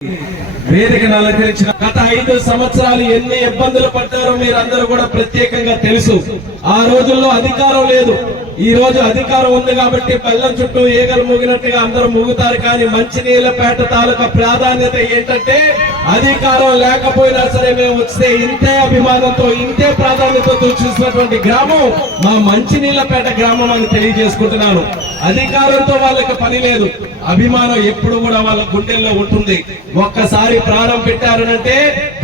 వేదికను అలంకరించిన గత 5 సంవత్సరాలు ఎన్ని ఇబ్బందులు పడ్డారో మీరందరూ కూడా ప్రత్యేకంగా తెలుసు. ఆ రోజుల్లో అధికారం లేదు, ఈ రోజు అధికారం ఉంది కాబట్టి బెల్లం చుట్టూ ఈగలు మూగినట్టుగా అందరూ మూగుతారు. కానీ మంచినీళ్ళపేట తాలూకా ప్రాధాన్యత ఏంటంటే అధికారం లేకపోయినా సరే మేము వస్తే ఇంతే అభిమానంతో ఇంతే ప్రాధాన్యతతో చూసినటువంటి గ్రామం మా మంచినీళ్ళపేట గ్రామం అని తెలియజేసుకుంటున్నాను. అధికారంతో వాళ్ళకి పని లేదు, అభిమానం ఎప్పుడు కూడా వాళ్ళ గుండెల్లో ఉంటుంది. ఒక్కసారి ప్రాణం పెట్టారనంటే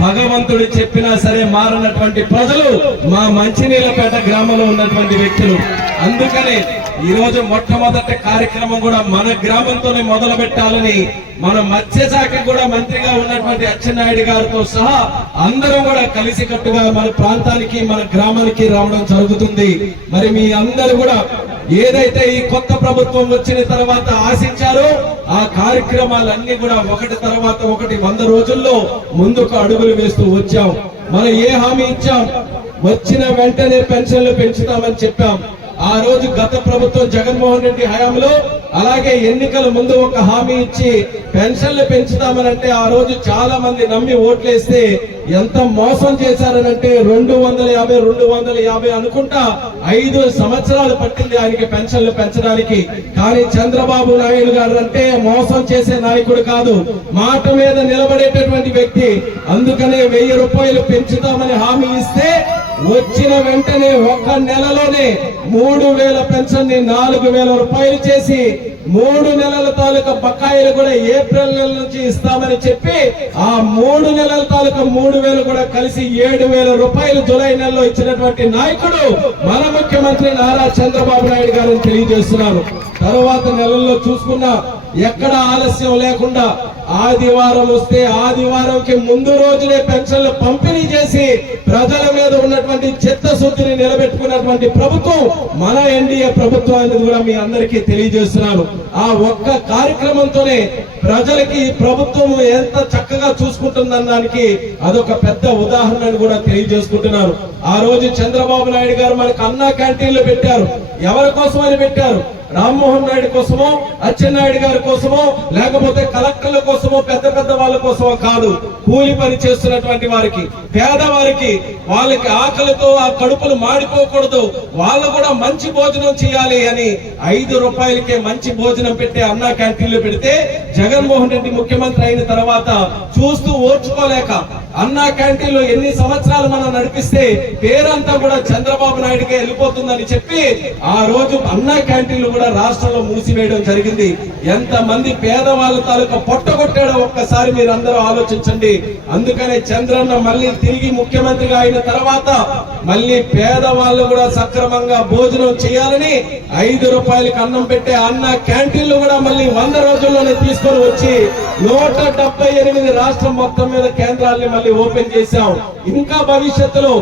భగవంతుడు చెప్పినా సరే మారనటువంటి ప్రజలు మా మంచినీళ్ళపేట గ్రామంలో ఉన్నటువంటి వ్యక్తులు. అందుకనే ఈ రోజు మొట్టమొదటి కార్యక్రమం కూడా మన గ్రామంతోనే మొదలు పెట్టాలని మన మత్స్యశాఖ కూడా మంత్రిగా ఉన్నటువంటి అచ్చెన్నాయుడు గారితో సహా అందరం కూడా కలిసికట్టుగా మన ప్రాంతానికి మన గ్రామానికి రావడం జరుగుతుంది. మరి మీ అందరూ కూడా ఏదైతే ఈ కొత్త ప్రభుత్వం వచ్చిన తర్వాత ఆశించారో ఆ కార్యక్రమాలన్నీ కూడా ఒకటి తర్వాత ఒకటి 100 రోజుల్లో ముందుకు అడుగులు వేస్తూ వచ్చాం. మనం ఏ హామీ ఇచ్చాం? వచ్చిన వెంటనే పెన్షన్లు పెంచుతామని చెప్పాం. ఆ రోజు గత ప్రభుత్వం జగన్మోహన్ రెడ్డి హయాంలో అలాగే ఎన్నికల ముందు ఒక హామీ ఇచ్చి పెన్షన్లు పెంచుతామనంటే ఆ రోజు చాలా మంది నమ్మి ఓట్లేస్తే ఎంత మోసం చేశారనంటే 250 అనుకుంటా 5 సంవత్సరాలు పట్టింది ఆయనకి పెన్షన్లు పెంచడానికి. కానీ చంద్రబాబు నాయుడు గారు అంటే మోసం చేసే నాయకుడు కాదు, మాట మీద నిలబడేటటువంటి వ్యక్తి. అందుకనే 1000 రూపాయలు పెంచుతామని హామీ ఇస్తే వచ్చిన వెంటనే 1 నెలలోనే 3000 పెన్షన్ ని 4000 రూపాయలు చేసి 3 నెలల తాలూకా బకాయిలు కూడా ఏప్రిల్ నెల నుంచి ఇస్తామని చెప్పి ఆ 3 నెలల తాలూకా 3000 కూడా కలిసి 7000 రూపాయలు జూలై నెలలో ఇచ్చినటువంటి నాయకుడు మన ముఖ్యమంత్రి నారా చంద్రబాబు నాయుడు గారిని తెలియజేస్తున్నారు. తరువాత నెలల్లో చూసుకున్నా ఎక్కడ ఆలస్యం లేకుండా ఆదివారం వస్తే ఆదివారంకి ముందు రోజునే పెన్షన్లు పంపిణీ చేసి ప్రజల మీద ఉన్నటువంటి చిత్తశుద్ధిని నిలబెట్టుకున్నటువంటి ప్రభుత్వం మన ఎన్డీఏ ప్రభుత్వం అనేది కూడా మీ అందరికీ తెలియజేస్తున్నాను. ఆ ఒక్క కార్యక్రమంతోనే ప్రజలకి ప్రభుత్వం ఎంత చక్కగా చూసుకుంటుందనడానికి అదొక పెద్ద ఉదాహరణను కూడా తెలియజేసుకుంటున్నాను. ఆ రోజు చంద్రబాబు నాయుడు గారు మనకు అన్నా క్యాంటీన్లు పెట్టారు. ఎవరి కోసమని పెట్టారు? రామ్మోహన్ నాయుడు కోసమో, అచ్చెన్నాయుడు గారి కోసమో, లేకపోతే కలెక్టర్ల కోసమో, పెద్ద పెద్ద వాళ్ళ కోసమో కాదు. కూలి పని చేస్తున్నటువంటి వారికి, పేదవారికి, వాళ్ళకి ఆకలితో ఆ కడుపులు మాడిపోకూడదు, వాళ్ళు కూడా మంచి భోజనం చేయాలి అని 5 రూపాయలకే మంచి భోజనం పెట్టే అన్నా క్యాంటీన్లు పెడితే జగన్మోహన్ రెడ్డి ముఖ్యమంత్రి అయిన తర్వాత చూస్తూ ఓర్చుకోలేక అన్నా క్యాంటీన్లో ఎన్ని సంవత్సరాలు మనం నడిపిస్తే పేరంతా కూడా చంద్రబాబు నాయుడుకే వెళ్ళిపోతుందని చెప్పి ఆ రోజు అన్నా క్యాంటీన్లు కూడా రాష్ట్రంలో మూసివేయడం జరిగింది. ఎంత మంది పేదవాళ్ళ తాలూకా పొట్టగొట్టాడో ఒక్కసారి మీరు అందరూ ఆలోచించండి. అందుకనే చంద్రన్న మళ్ళీ తిరిగి ముఖ్యమంత్రిగా అయిన తర్వాత మళ్ళీ పేదవాళ్ళు కూడా సక్రమంగా భోజనం చేయాలని 5 రూపాయలకి అన్నం పెట్టే అన్నా క్యాంటీన్లు కూడా మళ్ళీ 100 రోజుల్లోనే తీసుకొని వచ్చి 178 రాష్ట్రం మొత్తం మీద కేంద్రాలని మళ్ళీ ఓపెన్ చేశాం. ఇంకా భవిష్యత్తులో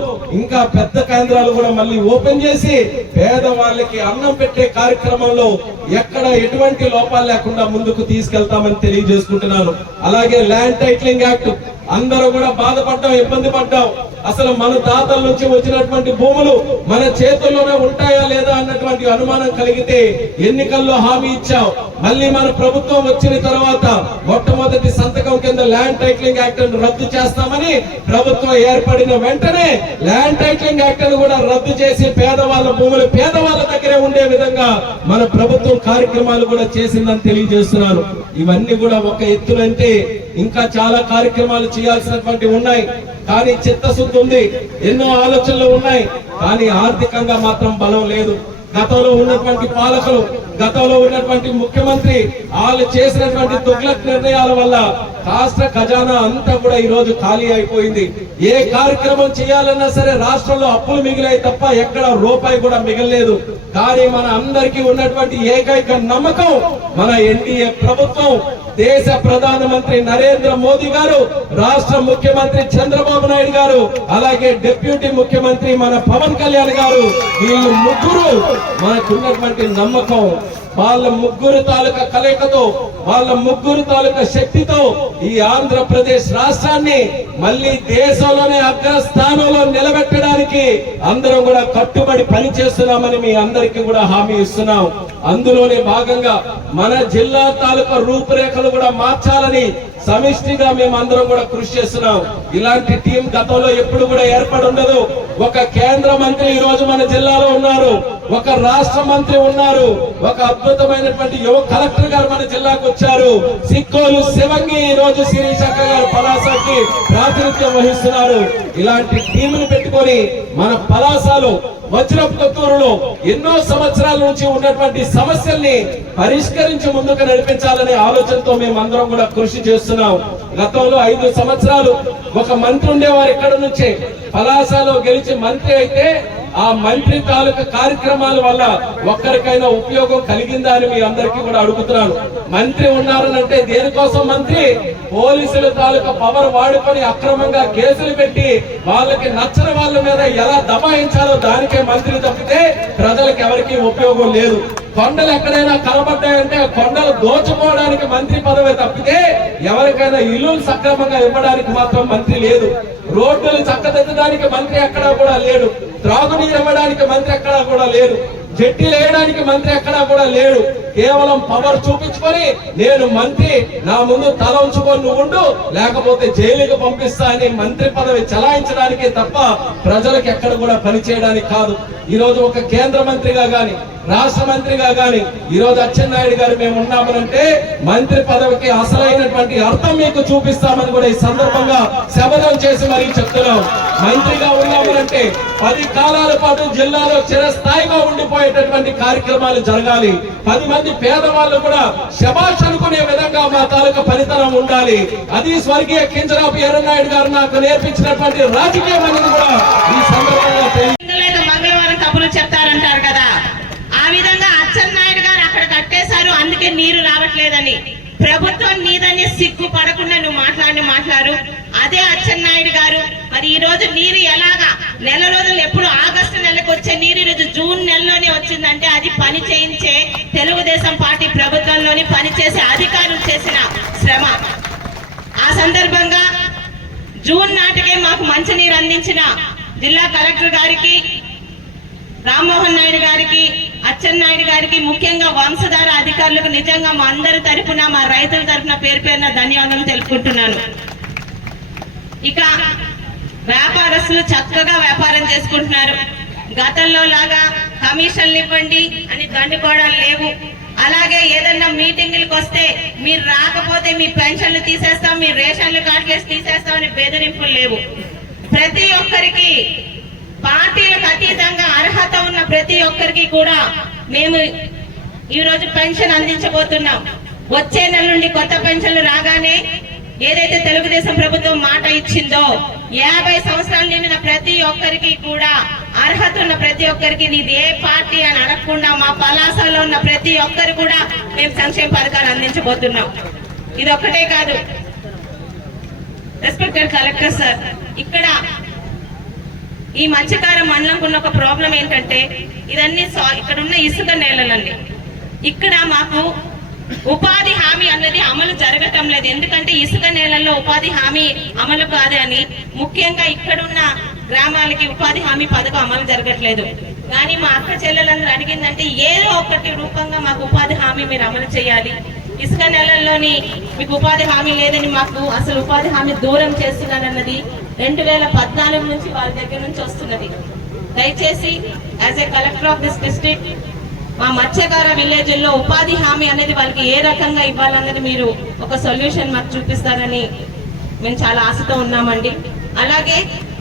ఇంకా పెద్ద కేంద్రాలు కూడా మళ్ళీ ఓపెన్ చేసి పేదవాళ్ళకి అన్నం పెట్టే కార్యక్రమంలో ఎక్కడ ఎటువంటి లోపాలు లేకుండా ముందుకు తీసుకెళ్తామని తెలియజేసుకుంటున్నాను. అలాగే ల్యాండ్ టైటిలింగ్ యాక్ట్ అందరూ కూడా బాధపడ్డాం, ఇబ్బంది పడ్డాం. అసలు మన తాతల నుంచి వచ్చినటువంటి భూములు మన చేతుల్లోనే ఉంటాయా లేదా అన్నటువంటి అనుమానం కలిగితే ఎన్నికల్లో హామీ ఇచ్చాం. మళ్ళీ మన ప్రభుత్వం వచ్చిన తర్వాత మొట్టమొదటి సంతకం కింద ల్యాండ్ టైటిలింగ్ యాక్ట్ రద్దు చేస్తామని ప్రభుత్వం ఏర్పడిన వెంటనే ల్యాండ్ టైటిలింగ్ యాక్ట్ కూడా రద్దు చేసి పేదవాళ్ళ భూములు పేదవాళ్ళ దగ్గరే ఉండే విధంగా మన ప్రభుత్వం కార్యక్రమాలు కూడా చేసిందని తెలియజేస్తున్నారు. ఇవన్నీ కూడా ఒక ఎత్తులంటే ఇంకా చాలా కార్యక్రమాలు చేయాల్సినటువంటి ఉన్నాయి. కానీ చిత్తశుద్ధి ఉంది, ఎన్నో ఆలోచనలు ఉన్నాయి, కానీ ఆర్థికంగా మాత్రం బలం లేదు. గతంలో ఉన్నటువంటి పాలకులు, గతంలో ఉన్నటువంటి ముఖ్యమంత్రి వాళ్ళు చేసినటువంటి తుగ్లక్ నిర్ణయాల వల్ల రాష్ట్ర ఖజానా అంతా కూడా ఈ రోజు ఖాళీ అయిపోయింది. ఏ కార్యక్రమం చేయాలన్నా సరే రాష్ట్రంలో అప్పులు మిగిలాయి తప్ప ఎక్కడ రూపాయి కూడా మిగలలేదు. కానీ మన అందరికీ ఉన్నటువంటి ఏకైక నమ్మకం మన ఎన్డీఏ ప్రభుత్వం, దేశ ప్రధానమంత్రి నరేంద్ర మోదీ గారు, రాష్ట్ర ముఖ్యమంత్రి చంద్రబాబు నాయుడు గారు, అలాగే డిప్యూటీ ముఖ్యమంత్రి మన పవన్ కళ్యాణ్ గారు, వీళ్ళు ముగ్గురు మనకున్నటువంటి నమ్మకం. వాళ్ళ ముగ్గురు తాలూకా కలయికతో, వాళ్ళ ముగ్గురు తాలూకా శక్తితో ఈ ఆంధ్రప్రదేశ్ రాష్ట్రాన్ని మళ్ళీ దేశంలోనే అగ్రస్థానంలో నిలబెట్టడానికి అందరం కూడా కట్టుబడి పని చేస్తున్నామని మీ అందరికీ కూడా హామీ ఇస్తున్నాం. అందులోనే భాగంగా మన జిల్లా తాలూకా రూపురేఖలు కూడా మార్చాలని సమిష్టిగా మేమందరం కూడా కృషి చేస్తున్నాం. ఇలాంటి టీం గతంలో ఎప్పుడు కూడా ఏర్పడి ఉండదు. ఒక కేంద్ర మంత్రి ఈ రోజు మన జిల్లాలో ఉన్నారు, ఒక రాష్ట్ర మంత్రి ఉన్నారు, ఒక అద్భుతమైనటువంటి యువ కలెక్టర్ గారు మన జిల్లాకు వచ్చారు. సిక్కోలు శివంగి ఈ రోజు శిరీష్ అక్క గారు పలాసకి ప్రాతినిధ్యం వహిస్తున్నారు. ఇలాంటి టీములు పెట్టుకొని మన పలాసలో వజ్రపు కొత్తూరులో ఎన్నో సంవత్సరాల నుంచి ఉన్నటువంటి సమస్యల్ని పరిష్కరించి ముందుకు నడిపించాలనే ఆలోచనతో మేమందరం కూడా కృషి చేస్తున్నాం. గతంలో 5 సంవత్సరాలు ఒక మంత్రి ఉండేవారు ఇక్కడ నుంచే. పలాసలో గెలిచి మంత్రి అయితే ఆ మంత్రి తాలూకా కార్యక్రమాల వల్ల ఒక్కరికైనా ఉపయోగం కలిగిందా అని మీ అందరికీ కూడా అడుగుతున్నాను. మంత్రి ఉన్నారనంటే దేనికోసం మంత్రి? పోలీసుల తాలూకా పవర్ వాడుకొని అక్రమంగా కేసులు పెట్టి వాళ్ళకి నచ్చని వాళ్ళ మీద ఎలా దబాయించాలో దానికే మంత్రి తప్పితే ప్రజలకు ఎవరికీ ఉపయోగం లేదు. కొండలు ఎక్కడైనా కనబడ్డాయంటే కొండలు దోచుకోవడానికి మంత్రి పదవి తప్పితే ఎవరికైనా ఇల్లు సక్రమంగా ఇవ్వడానికి మాత్రం మంత్రి లేదు. రోడ్డులు చక్కదిద్దడానికి మంత్రి ఎక్కడా కూడా లేడు. త్రాగునీరు ఇవ్వడానికి మంత్రి ఎక్కడా కూడా లేడు. జట్టీలు వేయడానికి మంత్రి ఎక్కడా కూడా లేడు. కేవలం పవర్ చూపించుకొని నేను మంత్రి, నా ముందు తల ఉంచుకొని నువ్వు ఉండు, లేకపోతే జైలుకి పంపిస్తా అని మంత్రి పదవి చలాయించడానికే తప్ప ప్రజలకు ఎక్కడ కూడా పనిచేయడానికి కాదు. ఈ రోజు ఒక కేంద్ర మంత్రిగా గాని రాష్ట్ర మంత్రిగా గాని ఈ రోజు అచ్చెన్నాయుడు గారు మేము ఉన్నామనంటే మంత్రి పదవికి అసలైనటువంటి అర్థం మీకు చూపిస్తామని కూడా ఈ సందర్భంగా శపథం చేసి మరీ చెప్తున్నాం. మంత్రిగా ఉన్నామనంటే 10 కాలాల పాటు జిల్లాలో చిరస్థాయిగా ఉండిపోయేటటువంటి కార్యక్రమాలు జరగాలి. 10 మంది పేదవాళ్ళు కూడా శభాష్ అనుకునే విధంగా మా తాలూకా ఫలితనం ఉండాలి. అది స్వర్గీయ కింజరాపు ఎర్రనాయుడు గారు నాకు నేర్పించినటువంటి రాజకీయం అనేది కూడా ఈ సందర్భంగా మంగళవారం కబుర్లు చెప్తారంటారు కదా, ఆ విధంగా అచ్చెన్నాయుడు గారు అక్కడ కట్టేశారు, అందుకే నీరు రావట్లేదని. ప్రభుత్వం నీదని సిగ్గు పడకుండా నువ్వు మాట్లాడు. అదే అచ్చెన్నాయుడు గారు మరి ఈ రోజు నీరు ఎలాగా నెల రోజులు ఎప్పుడు ఆగస్టు నెలకు వచ్చే నీరు ఈ రోజు జూన్ నెలలోనే వచ్చిందంటే అది పని చేయించే తెలుగుదేశం పార్టీ ప్రభుత్వంలోని పనిచేసే అధికారులు చేసిన శ్రమ. ఆ సందర్భంగా జూన్ నాటికే మాకు మంచినీరు అందించిన జిల్లా కలెక్టర్ గారికి, రామ్మోహన్ నాయుడు గారికి, అచ్చెన్నాయుడు గారికి, ముఖ్యంగా వంశధార అధికారులకు నిజంగా మా అందరి తరఫున, మా రైతుల తరఫున పేరు పేరున ధన్యవాదాలు తెలుపుకుంటున్నాను. ఇక వ్యాపారస్తులు చక్కగా వ్యాపారం చేసుకుంటున్నారు. గతంలో లాగా కమిషన్లు ఇవ్వండి అని దండుకోవడాలు లేవు. అలాగే ఏదన్నా మీటింగులకు వస్తే మీరు రాకపోతే మీ పెన్షన్లు తీసేస్తాం, మీ రేషన్లు కార్డులు తీసేస్తాం అని బెదిరింపులు లేవు. ప్రతి ఒక్కరికి పార్టీలకు అతీతంగా అర్హత ఉన్న ప్రతి ఒక్కరికి కూడా మేము ఈ రోజు పెన్షన్ అందించబోతున్నాం. వచ్చే నెల నుండి కొత్త పెన్షన్లు రాగానే ఏదైతే తెలుగుదేశం ప్రభుత్వం మాట ఇచ్చిందో 50 సంవత్సరాలు నిండిన ప్రతి ఒక్కరికి కూడా అర్హత ఉన్న ప్రతి ఒక్కరికి ఇది ఏ పార్టీ అని అడగకుండా మా పలాసలో ఉన్న ప్రతి ఒక్కరు కూడా మేము సంక్షేమ పథకాలు అందించబోతున్నాం. ఇది ఒక్కటే కాదు, రెస్పెక్టెడ్ కలెక్టర్ సార్, ఇక్కడ ఈ మత్స్యకార మండలంకు ఉన్న ఒక ప్రాబ్లం ఏంటంటే ఇదన్నీ ఇక్కడ ఉన్న ఇసుక నేలలండి. ఇక్కడ మాకు ఉపాధి హామీ అన్నది అమలు జరగటం లేదు. ఎందుకంటే ఇసుక నేలల్లో ఉపాధి హామీ అమలు కాదు అని ముఖ్యంగా ఇక్కడున్న గ్రామాలకి ఉపాధి హామీ పథకం అమలు జరగట్లేదు. కానీ మా అక్క చెల్లెలందరూ అడిగిందంటే ఏదో ఒకటి రూపంగా మాకు ఉపాధి హామీ మీరు అమలు చేయాలి. ఇసుక నెలల్లోని మీకు ఉపాధి హామీ లేదని మాకు అసలు ఉపాధి హామీ దూరం చేస్తున్నారన్నది 2014 నుంచి వాళ్ళ దగ్గర నుంచి వస్తున్నది. దయచేసి as a collector of this district మా మత్స్యకార విలేజ్ల్లో ఉపాధి హామీ అనేది వాళ్ళకి ఏ రకంగా ఇవ్వాలన్నది మీరు ఒక సొల్యూషన్ మాకు చూపిస్తారని మేము చాలా ఆశతో ఉన్నామండి. అలాగే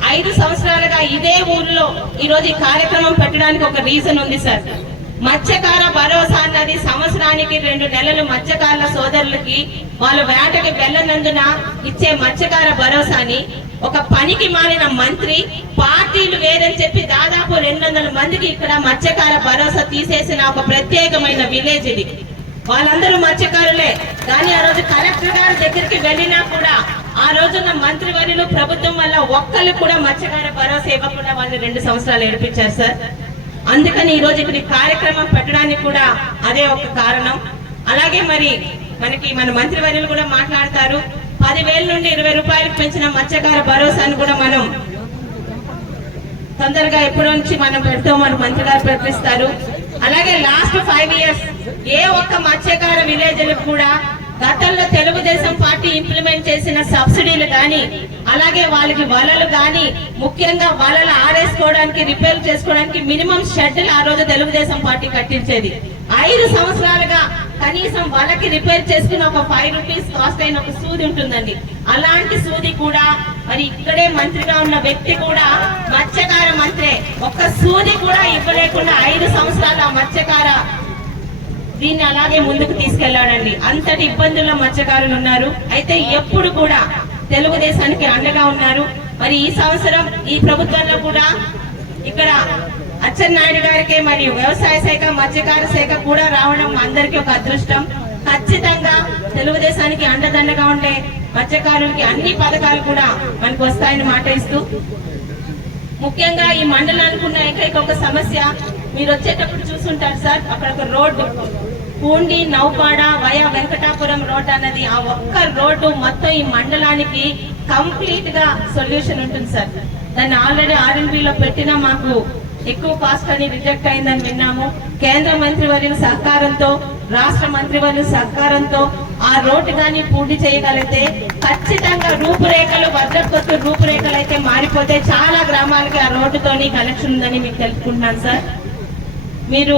5 సంవత్సరాలుగా ఇదే ఊర్లో ఈరోజు ఈ కార్యక్రమం పెట్టడానికి ఒక రీజన్ ఉంది సార్. మత్స్యకార భరోసా అన్నది సంవత్సరానికి 2 నెలలు మత్స్యకారుల సోదరులకి వాళ్ళు వేటకి వెళ్ళనందున ఇచ్చే మత్స్యకార భరోసాని ఒక పనికి మాలిన మంత్రి పార్టీలు వేరని చెప్పి దాదాపు 200 మందికి ఇక్కడ మత్స్యకార భరోసా తీసేసిన ఒక ప్రత్యేకమైన విలేజ్ ఇది. వాళ్ళందరూ మత్స్యకారులే. కానీ ఆ రోజు కలెక్టర్ గారి దగ్గరికి వెళ్ళినా కూడా ఆ రోజున్న మంత్రివర్యులు ప్రభుత్వం వల్ల ఒక్కళ్ళు కూడా మత్స్యకార భరోసా ఇవ్వకుండా వాళ్ళు 2 సంవత్సరాలు ఏడిపించారు సార్. అందుకని ఈ రోజు ఇక్కడ ఈ కార్యక్రమం పెట్టడానికి కూడా అదే ఒక కారణం. అలాగే మరి మనకి మన మంత్రివర్యులు కూడా మాట్లాడతారు. 10,000 నుండి 20 రూపాయలకు పెంచిన మత్స్యకార భరోసాను కూడా మనం తొందరగా ఎప్పటి నుంచి మనం పెడతాం, మన మంత్రి గారు ప్రకటిస్తారు. అలాగే లాస్ట్ 5 ఇయర్స్ ఏ ఒక్క మత్స్యకార విలేజ్లకు కూడా గతంలో తెలుగుదేశం పార్టీ ఇంప్లిమెంట్ చేసిన సబ్సిడీలు గాని, అలాగే వాళ్ళకి వలలు గాని, ముఖ్యంగా వలలు ఆరేసుకోవడానికి, రిపేర్ చేసుకోవడానికి మినిమం షెడ్లు ఆ రోజు తెలుగుదేశం పార్టీ కట్టించేది. 5 సంవత్సరాలుగా కనీసం వలకి రిపేర్ చేసుకుని ఒక 5 రూపీస్ కాస్ట్ అయిన ఒక సూది ఉంటుందండి. అలాంటి సూది కూడా మరి ఇక్కడే మంత్రిగా ఉన్న వ్యక్తి కూడా మత్స్యకార మంత్రే, ఒక్క సూది కూడా ఇవ్వలేకుండా 5 సంవత్సరాలు ఆ మత్స్యకార దీన్ని అలాగే ముందుకు తీసుకెళ్లాడండి. అంతటి ఇబ్బందుల్లో మత్స్యకారులు ఉన్నారు. అయితే ఎప్పుడు కూడా తెలుగుదేశానికి అండగా ఉన్నారు. మరి ఈ సంవత్సరం ఈ ప్రభుత్వంలో కూడా ఇక్కడ అచ్చెన్నాయుడు గారికి మరియు వ్యవసాయ శాఖ, మత్స్యకార శాఖ కూడా రావడం అందరికీ ఒక అదృష్టం. ఖచ్చితంగా తెలుగుదేశానికి అండదండగా ఉండే మత్స్యకారులకి అన్ని పథకాలు కూడా మనకు వస్తాయని మాట ఇస్తూ, ముఖ్యంగా ఈ మండలానికి ఉన్న ఏకైక ఒక సమస్య, మీరు వచ్చేటప్పుడు చూసుంటారు సార్, అక్కడ ఒక road Poondi Naupada via Venkatapuram road అన్నది, ఆ ఒక్క రోడ్డు మొత్తం ఈ మండలానికి కంప్లీట్ గా సొల్యూషన్ ఉంటుంది సార్. దాన్ని ఆల్రెడీ R&B లో పెట్టినా మాకు ఎక్కువ కాస్ట్ అని రిజెక్ట్ అయిందని విన్నాము. కేంద్ర మంత్రివర్యుల సహకారంతో, రాష్ట్ర మంత్రివర్యుల సహకారంతో ఆ రోడ్డు గాని పూర్తి చేయగలిగితే ఖచ్చితంగా రూపురేఖలు, భద్రకొత్తు రూపురేఖలు అయితే మారిపోతే చాలా గ్రామాలకి ఆ రోడ్డుతోని కనెక్షన్ ఉందని మీకు తెలుసుకుంటున్నాను సార్. మీరు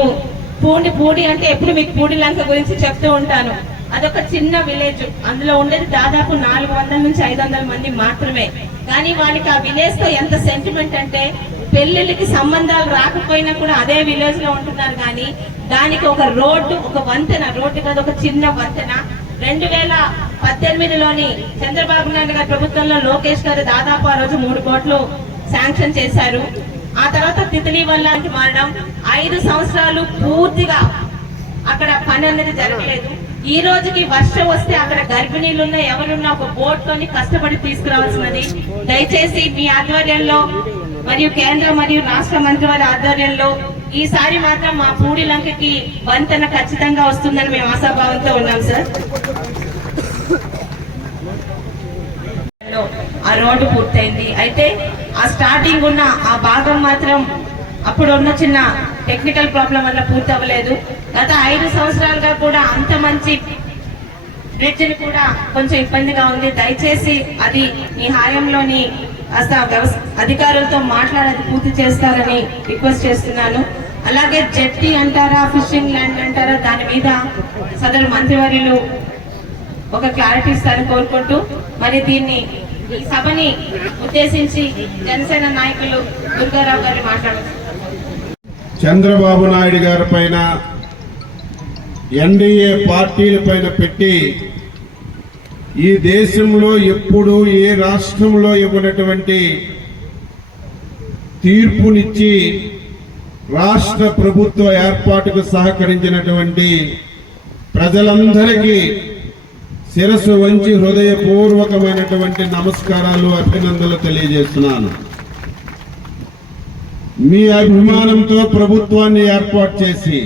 పూడి అంటే ఎప్పుడు మీకు పూడి లంక గురించి చెప్తూ ఉంటాను. అదొక చిన్న విలేజ్, అందులో ఉండేది దాదాపు 400 నుంచి 500 మంది మాత్రమే. కానీ వాళ్ళకి ఆ విలేజ్ తో ఎంత సెంటిమెంట్ అంటే, పెళ్లిళ్ళకి సంబంధాలు రాకపోయినా కూడా అదే విలేజ్ లో ఉంటున్నారు. కానీ దానికి ఒక రోడ్డు, ఒక వంతెన, రోడ్డు కాదు ఒక చిన్న వంతెన 2018లోని చంద్రబాబు నాయుడు గారి ప్రభుత్వంలో లోకేష్ గారు దాదాపు ఆ రోజు 3 కోట్లు శాంక్షన్ చేశారు. ఆ తర్వాత తితలి వల్లానికి మారడం, 5 సంవత్సరాలు పూర్తిగా అక్కడ పని అనేది జరగలేదు. ఈ రోజుకి వర్షం వస్తే అక్కడ గర్భిణీలున్నా ఎవరున్నా ఒక బోట్ తోని కష్టపడి తీసుకురావాల్సినది. దయచేసి మీ ఆధ్వర్యంలో మరియు కేంద్ర మరియు రాష్ట్ర మంత్రి వారి ఆధ్వర్యంలో ఈసారి మాత్రం మా పూడి లంకకి వంతెన ఖచ్చితంగా వస్తుందని మేము ఆశాభావంతో ఉన్నాం సార్. ఆ రోడ్డు పూర్తయింది. అయితే ఆ స్టార్టింగ్ ఉన్న ఆ భాగం మాత్రం అప్పుడు ఉన్న చిన్న టెక్నికల్ ప్రాబ్లం వల్ల పూర్తి అవ్వలేదు. గత 5 సంవత్సరాలుగా కూడా అంత మంచి బ్రిడ్జ్ ని కూడా కొంచెం ఇబ్బందిగా ఉంది. దయచేసి అది మీ హాయంలోని అధికారులతో మాట్లాడి పూర్తి చేస్తారని రిక్వెస్ట్ చేస్తున్నాను. అలాగే జెట్టి అంటారా, ఫిషింగ్ ల్యాండ్ అంటారా, దాని మీద సదరు మంత్రివర్యులు ఒక క్లారిటీ ఇస్తారని కోరుకుంటూ, మరి దీన్ని ఈ సభని ఉద్దేశించి జనసేన నాయకులు దుర్గారావు గారిని మాట్లాడారు. చంద్రబాబు నాయుడు గారి పైన, ఎన్డీఏ పార్టీల పైన పెట్టి ఈ దేశంలో ఎప్పుడు ఏ రాష్ట్రంలో ఇవ్వనటువంటి తీర్పునిచ్చి రాష్ట్ర ప్రభుత్వ ఏర్పాటుకు సహకరించినటువంటి ప్రజలందరికీ శిరస్సు వంచి హృదయపూర్వకమైనటువంటి నమస్కారాలు, అభినందనలు తెలియజేస్తున్నాను. మీ అభిమానంతో ప్రభుత్వాన్ని ఏర్పాటు చేసి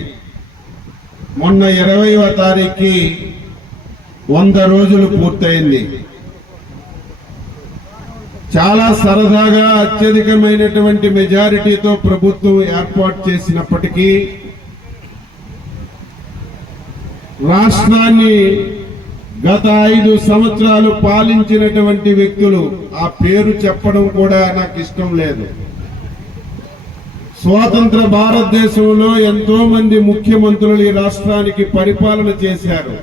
మొన్న 20వ తారీఖుకి 100 రోజులు పూర్తయింది. చాలా సరదాగా అత్యధికమైనటువంటి మెజారిటీతో ప్రభుత్వం ఏర్పాటు చేసినప్పటికీ రాష్ట్రాన్ని గత 5 సంవత్సరాలు పాలించినటువంటి వ్యక్తులు, ఆ పేరు చెప్పడం కూడా నాకు ఇష్టం లేదు. స్వాతంత్ర భారతదేశంలో ఎంతో మంది ముఖ్యమంత్రులు ఈ రాష్ట్రానికి పరిపాలన చేశారు.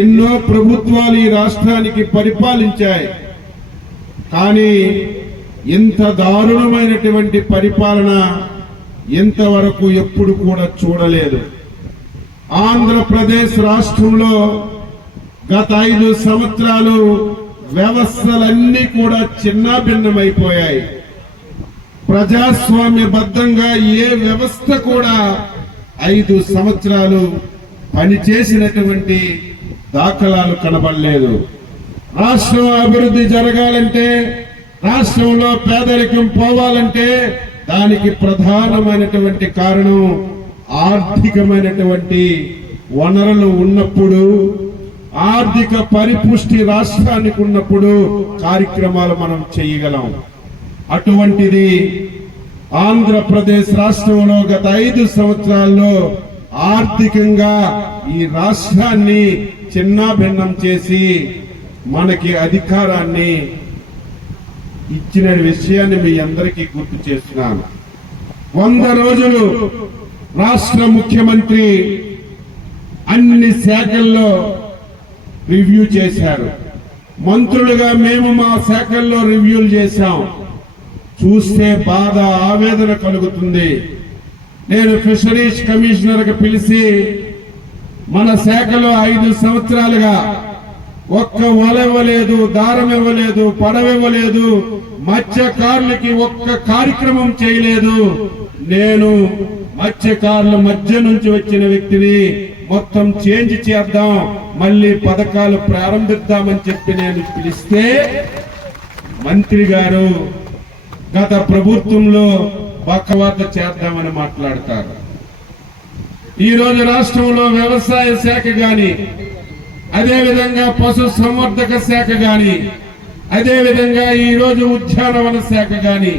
ఎన్నో ప్రభుత్వాలు ఈ రాష్ట్రానికి పరిపాలించాయి. కానీ ఇంత దారుణమైనటువంటి పరిపాలన ఇంతవరకు ఎప్పుడు కూడా చూడలేదు. ఆంధ్రప్రదేశ్ రాష్ట్రంలో గత 5 సంవత్సరాలు వ్యవస్థలన్నీ కూడా చిన్నాభిన్నమైపోయాయి. ప్రజాస్వామ్యబద్ధంగా ఏ వ్యవస్థ కూడా 5 సంవత్సరాలు పనిచేసినటువంటి దాఖలాలు కనబడలేదు. రాష్ట్రం అభివృద్ధి జరగాలంటే, రాష్ట్రంలో పేదరికం పోవాలంటే దానికి ప్రధానమైనటువంటి కారణం ఆర్థికమైనటువంటి వనరులు ఉన్నప్పుడు, ఆర్థిక పరిపుష్టి రాష్ట్రానికి ఉన్నప్పుడు కార్యక్రమాలు మనం చేయగలం. అటువంటిది ఆంధ్రప్రదేశ్ రాష్ట్రంలో గత 5 సంవత్సరాల్లో ఆర్థికంగా ఈ రాష్ట్రాన్ని చిన్నాభిన్నం చేసి మనకి అధికారాన్ని ఇచ్చిన విషయాన్ని మీ అందరికీ గుర్తు చేస్తున్నాను. 100 రోజులు రాష్ట్ర ముఖ్యమంత్రి అన్ని శాఖల్లో రివ్యూ చేశారు. మంత్రులుగా మేము మా శాఖల్లో రివ్యూలు చేశాం. చూస్తే బాధ, ఆవేదన కలుగుతుంది. నేను ఫిషరీస్ కమిషనర్ గా పిలిచి మన శాఖలో 5 సంవత్సరాలుగా ఒక్క వల ఇవ్వలేదు, దారం ఇవ్వలేదు, పడవ ఇవ్వలేదు, మత్స్యకారులకి ఒక్క కార్యక్రమం చేయలేదు. నేను మత్స్యకారుల మధ్య నుంచి వచ్చిన వ్యక్తిని, మొత్తం చేంజ్ చేద్దాం, మళ్ళీ పథకాలు ప్రారంభిద్దామని చెప్పి నేను పిలిస్తే మంత్రి గారు గత ప్రభుత్వంలో పక్కవాత చేద్దామని మాట్లాడతారు. ఈ రోజు రాష్ట్రంలో వ్యవసాయ శాఖ గాని, అదేవిధంగా పశు సంవర్ధక శాఖ గాని, అదేవిధంగా ఈ రోజు ఉద్యానవన శాఖ గాని,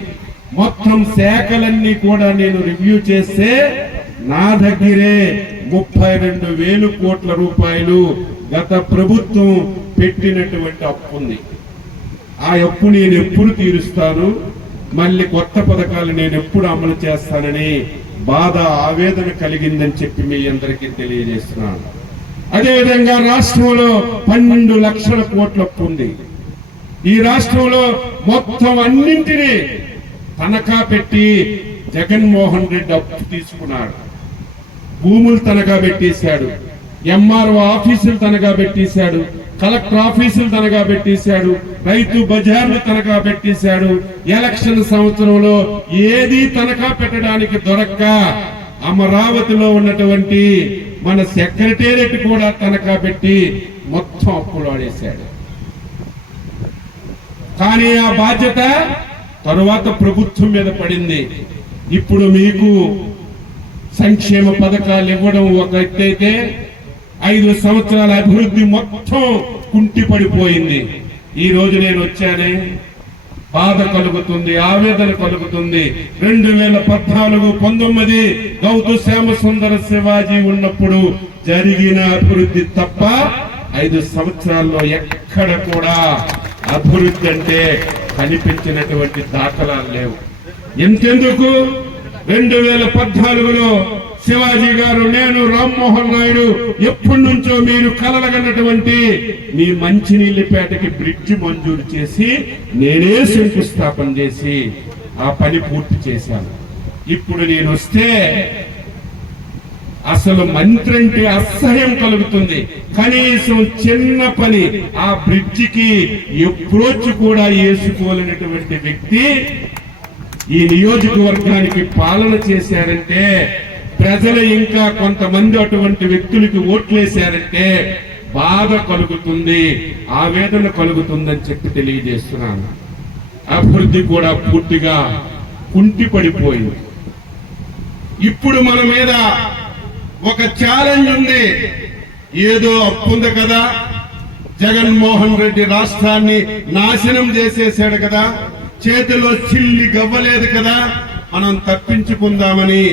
మొత్తం శాఖలన్నీ కూడా నేను రివ్యూ చేస్తే నా దగ్గరే 32,000 కోట్ల రూపాయలు గత ప్రభుత్వం పెట్టినటువంటి అప్పు ఉంది. ఆ అప్పు నేను ఎప్పుడు తీరుస్తాను, మళ్ళీ కొత్త పథకాలు నేను ఎప్పుడు అమలు చేస్తానని బాధ, ఆవేదన కలిగిందని చెప్పి మీ అందరికీ తెలియజేస్తున్నాను. అదేవిధంగా రాష్ట్రంలో 12 లక్షల కోట్ల అప్పు ఉంది. ఈ రాష్ట్రంలో మొత్తం అన్నింటినీ తనఖా పెట్టి జగన్మోహన్ రెడ్డి అప్పు తీసుకున్నాడు. భూములు తనఖా పెట్టేశాడు, ఎంఆర్ఓ ఆఫీసులు తనఖా పెట్టేశాడు, కలెక్టర్ ఆఫీసులు తనఖా పెట్టేశాడు, రైతు బజార్లు తనఖా పెట్టేశాడు. ఎలక్షన్ సంవత్సరంలో ఏది తనఖా పెట్టడానికి దొరక్క అమరావతిలో ఉన్నటువంటి మన సెక్రటేరియట్ కూడా తనఖా పెట్టి మొత్తం అప్పులు ఆడేశాడు. కానీ ఆ బాధ్యత తరువాత ప్రభుత్వం మీద పడింది. ఇప్పుడు మీకు సంక్షేమ పథకాలు ఇవ్వడం ఒక ఎత్తైతే 5 సంవత్సరాల అభివృద్ధి మొత్తం కుంటిపడిపోయింది. ఈ రోజు నేను వచ్చానే, బాధ కలుగుతుంది, ఆవేదన కలుగుతుంది. 2014-19 గౌతు శ్యామసుందర శివాజీ ఉన్నప్పుడు జరిగిన అభివృద్ధి తప్ప 5 సంవత్సరాల్లో ఎక్కడ కూడా అభివృద్ధి అంటే కనిపించినటువంటి దాఖలాలు లేవు. ఎంతెందుకు 2014లో శివాజీ గారు, నేను, రామ్మోహన్ నాయుడు ఎప్పటి నుంచో మీరు కలలుగన్నటువంటి మీ మంచినీళ్ళపేటకి బ్రిడ్జి మంజూరు చేసి నేనే శంకుస్థాపన చేసి ఆ పని పూర్తి చేశాను. ఇప్పుడు నేను వస్తే అసలు మంత్రి అంటే అసహ్యం కలుగుతుంది. కనీసం చిన్న పని, ఆ బ్రిడ్జికి అప్రోచ్ కూడా వేసుకోలేనటువంటి వ్యక్తి ఈ నియోజకవర్గానికి పాలన చేశారంటే, ప్రజలు ఇంకా కొంతమంది అటువంటి వ్యక్తులకి ఓట్లేశారంటే బాధ కలుగుతుంది, ఆవేదన కలుగుతుందని చెప్పి తెలియజేస్తున్నాను. అభివృద్ధి కూడా పూర్తిగా కుంటిపడిపోయింది. ఇప్పుడు మన మీద ఒక ఛాలెంజ్ ఉంది. ఏదో అప్పుంది కదా, జగన్మోహన్ రెడ్డి రాష్ట్రాన్ని నాశనం చేసేసాడు కదా, చేతిలో చిల్లి గవ్వలేదు కదా, మనం తప్పించుకుందామని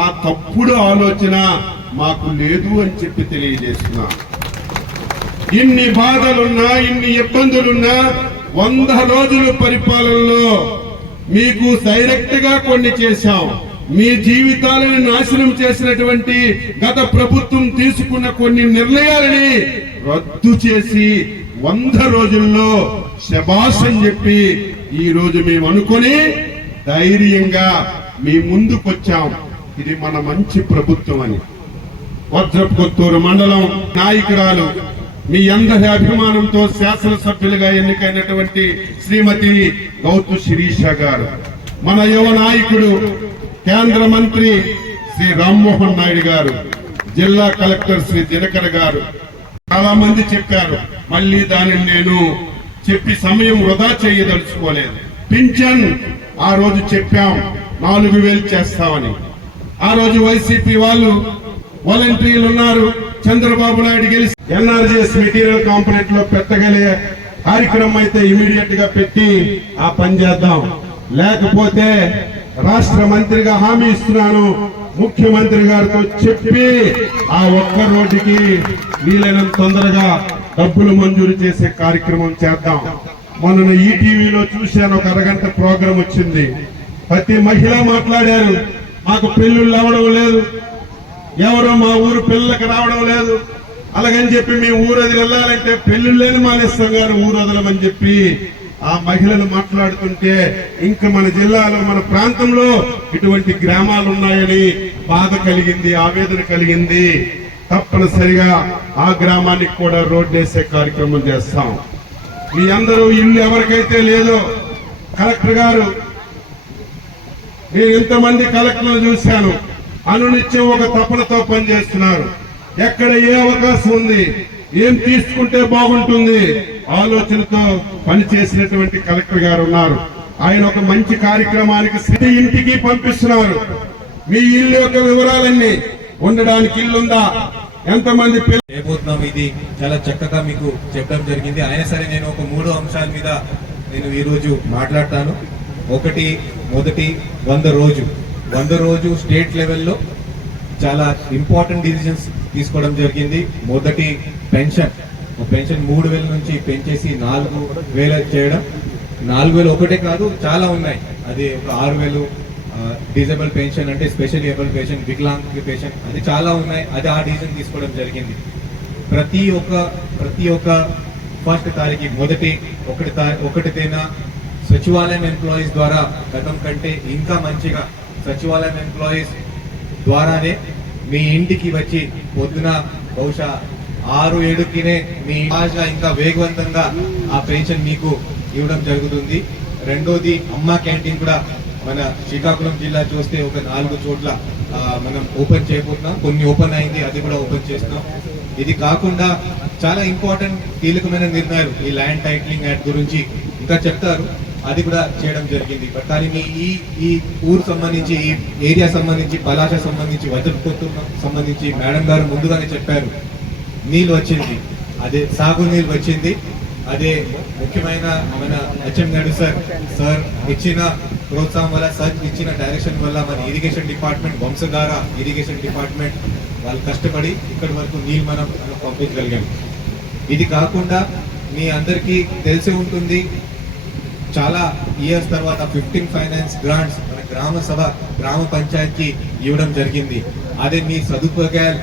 ఆ తప్పుడు ఆలోచన మాకు లేదు అని చెప్పి తెలియజేస్తున్నా. ఇన్ని బాధలున్నా, ఇన్ని ఇబ్బందులున్నా 100 రోజుల పరిపాలనలో మీకు డైరెక్ట్ గా కొన్ని చేశాం. మీ జీవితాలను నాశనం చేసినటువంటి గత ప్రభుత్వం తీసుకున్న కొన్ని నిర్ణయాలని రద్దు చేసి 100 రోజుల్లో శభాష్ అని చెప్పి ఈ రోజు మేము అనుకొని ధైర్యంగా మీ ముందుకొచ్చాం. ఇది మన మంచి ప్రభుత్వం అని. వజ్రపుకొత్తూరు మండలం నాయకురాలు, మీ అందరి అభిమానంతో శాసనసభ్యులుగా ఎన్నికైనటువంటి శ్రీమతి గౌతు శిరీష గారు, మన యువ నాయకుడు కేంద్ర మంత్రి శ్రీ రామ్మోహన్ నాయుడు గారు, జిల్లా కలెక్టర్ శ్రీ దినకర్ గారు, చాలా మంది చెప్పారు. మళ్ళీ దానిని నేను చెప్పి సమయం వృధా చేయదలుచుకోలేదు. పింఛన్ ఆ రోజు చెప్పాం, 4,000 చేస్తామని. ఆ రోజు వైసీపీ వాళ్ళు వాలంటీర్లు ఉన్నారు. చంద్రబాబు నాయుడు గెలిచి ఎన్ఆర్జీఎస్ మెటీరియల్ కాంపోనెంట్ లో పెట్టగలిగే కార్యక్రమం అయితే ఇమీడియట్ గా పెట్టి ఆ పని చేద్దాం. లేకపోతే రాష్ట్ర మంత్రిగా హామీ ఇస్తున్నాను, ముఖ్యమంత్రి గారితో చెప్పి ఆ ఒక్క రోడ్డుకి వీలైనంత తొందరగా డబ్బులు మంజూరు చేసే కార్యక్రమం చేద్దాం. మొన్న ఈటీవీలో చూశాను, ఒక అరగంట ప్రోగ్రాం వచ్చింది. ప్రతి మహిళ మాట్లాడారు, మాకు పెళ్లిళ్ళు అవ్వడం లేదు, ఎవరో మా ఊరు పిల్లలకు రావడం లేదు, అలాగని చెప్పి మేము ఊరు వదిలి వెళ్ళాలంటే పెళ్లిళ్ళని మానేస్తాం గారు ఊరు వదలమని చెప్పి ఆ మహిళలు మాట్లాడుతుంటే ఇంకా మన జిల్లాలో మన ప్రాంతంలో ఇటువంటి గ్రామాలు ఉన్నాయని బాధ కలిగింది, ఆవేదన కలిగింది. తప్పనిసరిగా ఆ గ్రామానికి కూడా రోడ్డు వేసే కార్యక్రమం చేస్తాం. మీ అందరూ ఇల్లు ఎవరికైతే లేదో, కలెక్టర్ గారు, నేను ఇంతమంది కలెక్టర్లు చూశాను, అనునిత్యం ఒక తపనతో పనిచేస్తున్నారు. ఎక్కడ ఏ అవకాశం ఉంది, ఏం తీసుకుంటే బాగుంటుంది ఆలోచనతో పనిచేసినటువంటి కలెక్టర్ గారు ఉన్నారు. ఆయన ఒక మంచి కార్యక్రమానికి ప్రతి ఇంటికి పంపిస్తున్నారు. మీ ఇల్లు యొక్క వివరాలన్నీ, ఉండడానికి ఇల్లుందా, ఎంతమంది చేయబోతున్నాం, ఇది చాలా చక్కగా మీకు చెప్పడం జరిగింది. అయినా సరే నేను ఒక 3 అంశాల మీద నేను ఈ రోజు మాట్లాడతాను. మొదటి 100 రోజు స్టేట్ లెవెల్లో చాలా ఇంపార్టెంట్ డిసిజన్స్ తీసుకోవడం జరిగింది. మొదటి పెన్షన్ 3,000 నుంచి పెంచేసి 4,000 చేయడం. 4,000 ఒకటే కాదు, చాలా ఉన్నాయి. అది ఒక 6,000 డిజేబుల్ పెన్షన్, అంటే special able pension, Viklang pension, అది చాలా ఉన్నాయి. అది ఆ డిసిజన్ తీసుకోవడం జరిగింది. ప్రతి ఒక్క ఫస్ట్ తారీఖు ఒకటి తేదీన సచివాలయం ఎంప్లాయీస్ ద్వారా గతం కంటే ఇంకా మంచిగా సచివాలయం ఎంప్లాయీస్ ద్వారానే మీ ఇంటికి వచ్చి పొద్దున బహుశా 6-7కినే మీ భాషగా ఇంకా వేగవంతంగా ఆ పెన్షన్ మీకు ఇవ్వడం జరుగుతుంది. రెండోది అమ్మ క్యాంటీన్ కూడా మన శ్రీకాకుళం జిల్లా చూస్తే ఒక 4 చోట్ల మనం ఓపెన్ చేయబోతున్నాం. కొన్ని ఓపెన్ అయింది, అది కూడా ఓపెన్ చేస్తున్నాం. ఇది కాకుండా చాలా ఇంపార్టెంట్ కీలకమైన నిర్ణయాలు ఈ ల్యాండ్ టైటిలింగ్ యాక్ట్ గురించి ఇంకా చెప్తారు, అది కూడా చేయడం జరిగింది. కానీ ఈ ఊరు సంబంధించి, ఈ ఏరియా సంబంధించి, పలాస సంబంధించి, వజ్రపుత్తు సంబంధించి మేడం గారు ముందుగానే చెప్పారు, నీళ్ళు వచ్చింది, అదే సాగు నీళ్ళు వచ్చింది. అదే ముఖ్యమైన మన హెచ్ఎం గారు సార్ ఇచ్చిన ప్రోత్సాహం వల్ల, సార్ ఇచ్చిన డైరెక్షన్ వల్ల మన irrigation department, Vamsadhara irrigation department వాళ్ళు కష్టపడి ఇక్కడి వరకు నీళ్ళు మనం పంపించగలిగాం. ఇది కాకుండా మీ అందరికీ తెలిసి ఉంటుంది, చాలా ఇయర్స్ తర్వాత 15 ఫైనాన్స్ గ్రాంట్స్ మన గ్రామ పంచాయతీ ఇవ్వడం జరిగింది. అదే మీ సదుపాయాల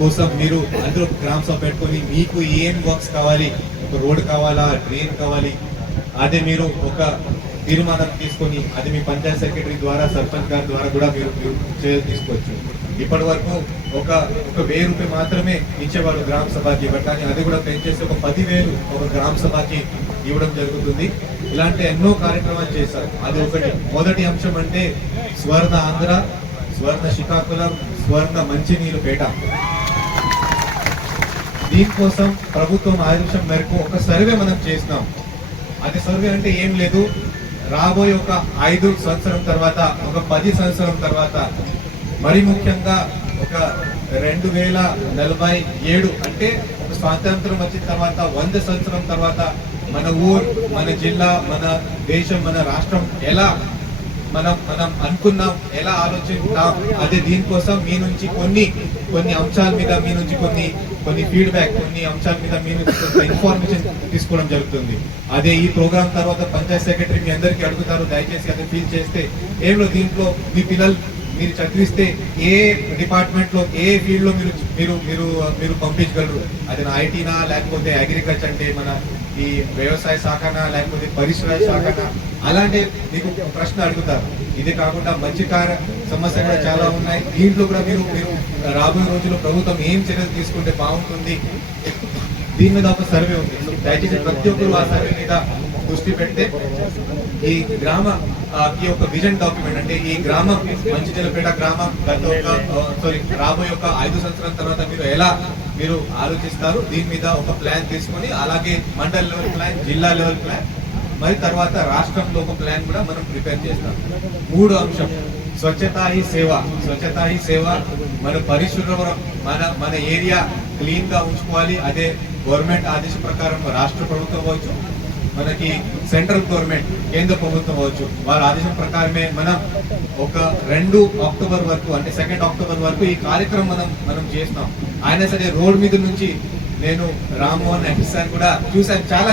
కోసం మీరు అందరూ గ్రామ సభ పెట్టుకొని మీకు ఏం వర్క్స్ కావాలి, ఒక రోడ్ కావాలా, డ్రైన్ కావాలి, అదే మీరు ఒక తీర్మానం తీసుకొని అది మీ పంచాయత్ సెక్రటరీ ద్వారా, సర్పంచ్ గారి ద్వారా కూడా మీరు చర్యలు తీసుకోవచ్చు. ఇప్పటి వరకు ఒక 1,000 రూపాయలు మాత్రమే ఇచ్చేవారు గ్రామ సభకి, కానీ అది కూడా పెంచేసి ఒక 10,000 ఒక గ్రామ సభకి ఇవ్వడం జరుగుతుంది. ఇలాంటి ఎన్నో కార్యక్రమాలు చేశారు. అది ఒకటి. మొదటి అంశం అంటే స్వర్ణ ఆంధ్ర, స్వర్ణ శ్రీకాకుళం, స్వర్ణ మంచినీరు పేట. దీనికోసం ప్రభుత్వం ఆదేశం మేరకు ఒక సర్వే మనం చేసినాం. అది సర్వే అంటే ఏం లేదు, రాబోయే ఒక 5 సంవత్సరం తర్వాత, ఒక 10 సంవత్సరం తర్వాత, మరి ముఖ్యంగా ఒక 2047 అంటే ఒక స్వాతంత్రం వచ్చిన తర్వాత 100 సంవత్సరం తర్వాత మన ఊరు, మన జిల్లా, మన దేశం, మన రాష్ట్రం ఎలా మనం అనుకున్నాం, ఎలా ఆలోచిస్తాం, అదే దీనికోసం మీ నుంచి కొన్ని అంశాల మీద మీ నుంచి కొన్ని ఫీడ్బ్యాక్, కొన్ని అంశాల మీద మీ నుంచి కొంత ఇన్ఫర్మేషన్ తీసుకోవడం జరుగుతుంది. అదే ఈ ప్రోగ్రామ్ తర్వాత పంచాయత్ సెక్రటరీ మీ అందరికీ అడుగుతారు, దయచేసి అది ఫీల్ చేస్తే ఏమో దీంట్లో మీ పిల్లలు మీరు చదివిస్తే ఏ డిపార్ట్మెంట్ లో, ఏ ఫీల్డ్ లో మీరు పంపించగలరు, అది ఐటీనా, లేకపోతే అగ్రికల్చర్ అంటే మన ఈ వ్యవసాయ శాఖనా, లేకపోతే పరిశ్రమ శాఖనా, అలాంటి మీకు ప్రశ్న అడుగుతారు. ఇది కాకుండా మత్స్యకార సమస్య కూడా చాలా ఉన్నాయి. దీంట్లో కూడా మీరు రాబోయే రోజుల్లో ప్రభుత్వం ఏం చర్యలు తీసుకుంటే బాగుంటుంది, దీని మీద ఒక సర్వే ఉంది. దయచేసి ప్రతి ఒక్కరు ఆ సర్వే మీద దృష్టి పెడితే ఈ గ్రామ ఈ ఒక విజన్ డాక్యుమెంట్, అంటే ఈ గ్రామం మంచిర్యాలపేట గ్రామం రాబోయే ఒక 5 సంవత్సరాల తర్వాత మీరు ఆలోచిస్తారు, దీని మీద ఒక ప్లాన్ తీసుకొని, అలాగే మండల్ లెవెల్ ప్లాన్, జిల్లా లెవెల్ ప్లాన్, మరి తర్వాత రాష్ట్రంలో ఒక ప్లాన్ కూడా మనం ప్రిపేర్ చేస్తాం. 3 అంశం స్వచ్ఛతా హీ సేవ. స్వచ్ఛతా హీ సేవ, మన పరిశుభ్రం, మన ఏరియా క్లీన్ గా ఉంచుకోవాలి. అదే గవర్నమెంట్ ఆదేశం ప్రకారం రాష్ట్ర ప్రభుత్వం అవ్వచ్చు, మనకి సెంట్రల్ గవర్నమెంట్ కేంద్ర ప్రభుత్వం అవ్వచ్చు, వాళ్ళ ఆదేశం ప్రకారమే మనం ఒక 2 అక్టోబర్ వరకు, అంటే 2 అక్టోబర్ వరకు ఈ కార్యక్రమం మనం చేస్తాం. అయినా సరే రోడ్ మీద నుంచి నేను రామ్మోహన్ ఎంపీ సార్ కూడా చూసాను, చాలా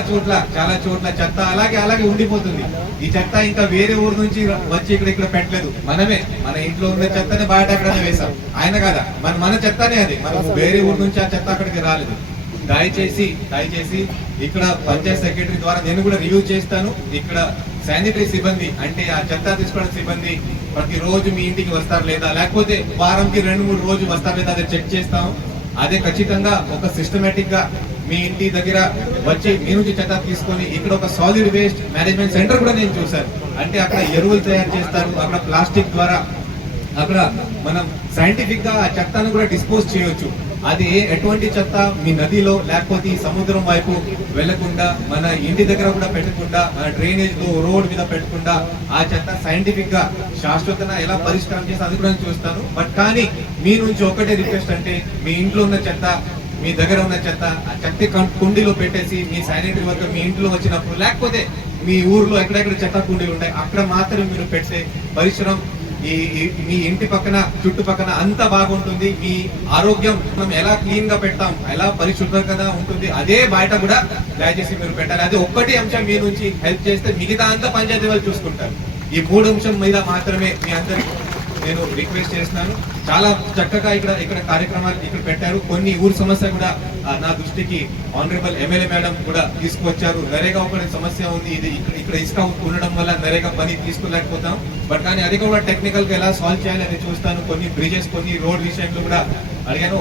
చోట్ల చెత్త అలాగే ఉండిపోతుంది. ఈ చెత్త ఇంకా వేరే ఊరు నుంచి వచ్చి ఇక్కడ పెట్టలేదు, మనమే మన ఇంట్లో ఉన్న చెత్తనే బయట ఎక్కడైనా వేసాం. ఆయన కదా మన చెత్తనే అది, మనం వేరే ఊరు నుంచి ఆ చెత్త అక్కడికి రాలేదు. దయచేసి ఇక్కడ పంచాయత్ సెక్రటరీ ద్వారా నేను కూడా రివ్యూ చేస్తాను. ఇక్కడ శానిటరీ సిబ్బంది, అంటే ఆ చెత్త తీసుకోవడం సిబ్బంది ప్రతిరోజు మీ ఇంటికి వస్తారు లేదా, లేకపోతే వారంకి 2-3 రోజులు వస్తారు లేదా, అదే చెక్ చేస్తాము. అదే ఖచ్చితంగా ఒక సిస్టమేటిక్ గా మీ ఇంటి దగ్గర వచ్చి మీ నుంచి చెత్త తీసుకొని ఇక్కడ ఒక సాలిడ్ వేస్ట్ మేనేజ్మెంట్ సెంటర్ కూడా నేను చూశాను. అంటే అక్కడ ఎరువులు తయారు చేస్తారు, అక్కడ ప్లాస్టిక్ ద్వారా అక్కడ మనం సైంటిఫిక్ గా ఆ చెత్తను కూడా డిస్పోజ్ చేయొచ్చు. అది ఎటువంటి చెత్త మీ నదిలో లేకపోతే ఈ సముద్రం వైపు వెళ్లకుండా, మన ఇంటి దగ్గర కూడా పెట్టకుండా, మన డ్రైనేజ్ లో రోడ్ మీద పెట్టకుండా ఆ చెత్త సైంటిఫిక్ గా శాశ్వతంగా ఎలా పరిష్కారం చేస్తే అది కూడా చూస్తాను. బట్ కానీ మీ నుంచి ఒకటే రిక్వెస్ట్, అంటే మీ ఇంట్లో ఉన్న చెత్త, మీ దగ్గర ఉన్న చెత్త ఆ చెత్త కుండీలో పెట్టేసి మీ శానిటరీ వర్కర్ మీ ఇంట్లో వచ్చినప్పుడు, లేకపోతే మీ ఊర్లో ఎక్కడెక్కడ చెత్త కుండీలు ఉంటాయి అక్కడ మాత్రం మీరు పెట్టే పరిశ్రమ మీ ఇంటి పక్కన చుట్టుపక్కన అంతా బాగుంటుంది. మీ ఆరోగ్యం మనం ఎలా క్లీన్ గా పెడతాం, ఎలా పరిశుభ్రంగా ఉంటుంది, అదే బయట కూడా దయచేసి మీరు పెట్టాలి. అది ఒక్కటి అంశం మీ నుంచి హెల్ప్ చేస్తే మిగతా అంతా పంచాయతీ వాళ్ళు చూసుకుంటారు. ఈ 3 అంశం మీద మాత్రమే మీ అందరికి నేను రిక్వెస్ట్ చేస్తున్నాను. చాలా చక్కగా ఇక్కడ కార్యక్రమాలు ఇక్కడ పెట్టారు. కొన్ని ఊరి సమస్య కూడా నా దృష్టికి ఆనరబుల్ ఎమ్మెల్యే మేడం కూడా తీసుకువచ్చారు. నరేగా ఒకటి సమస్య ఉంది, ఇది ఇక్కడ ఇసుక ఉండడం వల్ల నరేగా పని తీసుకోలేకపోతాం. బట్ కానీ అది కూడా టెక్నికల్ గా ఎలా సాల్వ్ చేయాలి అని చూస్తాను. కొన్ని బ్రిడ్జెస్, కొన్ని రోడ్ విషయంలో కూడా అడిగాను.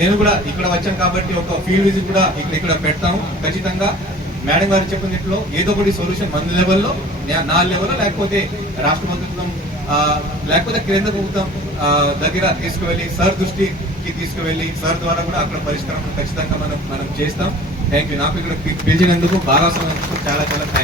నేను కూడా ఇక్కడ వచ్చాను కాబట్టి ఒక ఫీల్డ్ విజిట్ కూడా ఇక్కడ పెడతాము. ఖచ్చితంగా మేడం గారు చెప్పినట్లో ఏదో ఒకటి సొల్యూషన్ మన లెవెల్లో, నా లెవెల్లో, లేకపోతే రాష్ట్ర ప్రభుత్వం లేకపోతే కేంద్ర ప్రభుత్వం దగ్గర తీసుకువెళ్ళి సార్ దృష్టికి తీసుకువెళ్ళి సార్ ద్వారా కూడా అక్కడ పరిష్కారం ఖచ్చితంగా మనం చేస్తాం. Thank you. నాకు ఇక్కడ పిలిచినందుకు బాగా చాలా థ్యాంక్స్.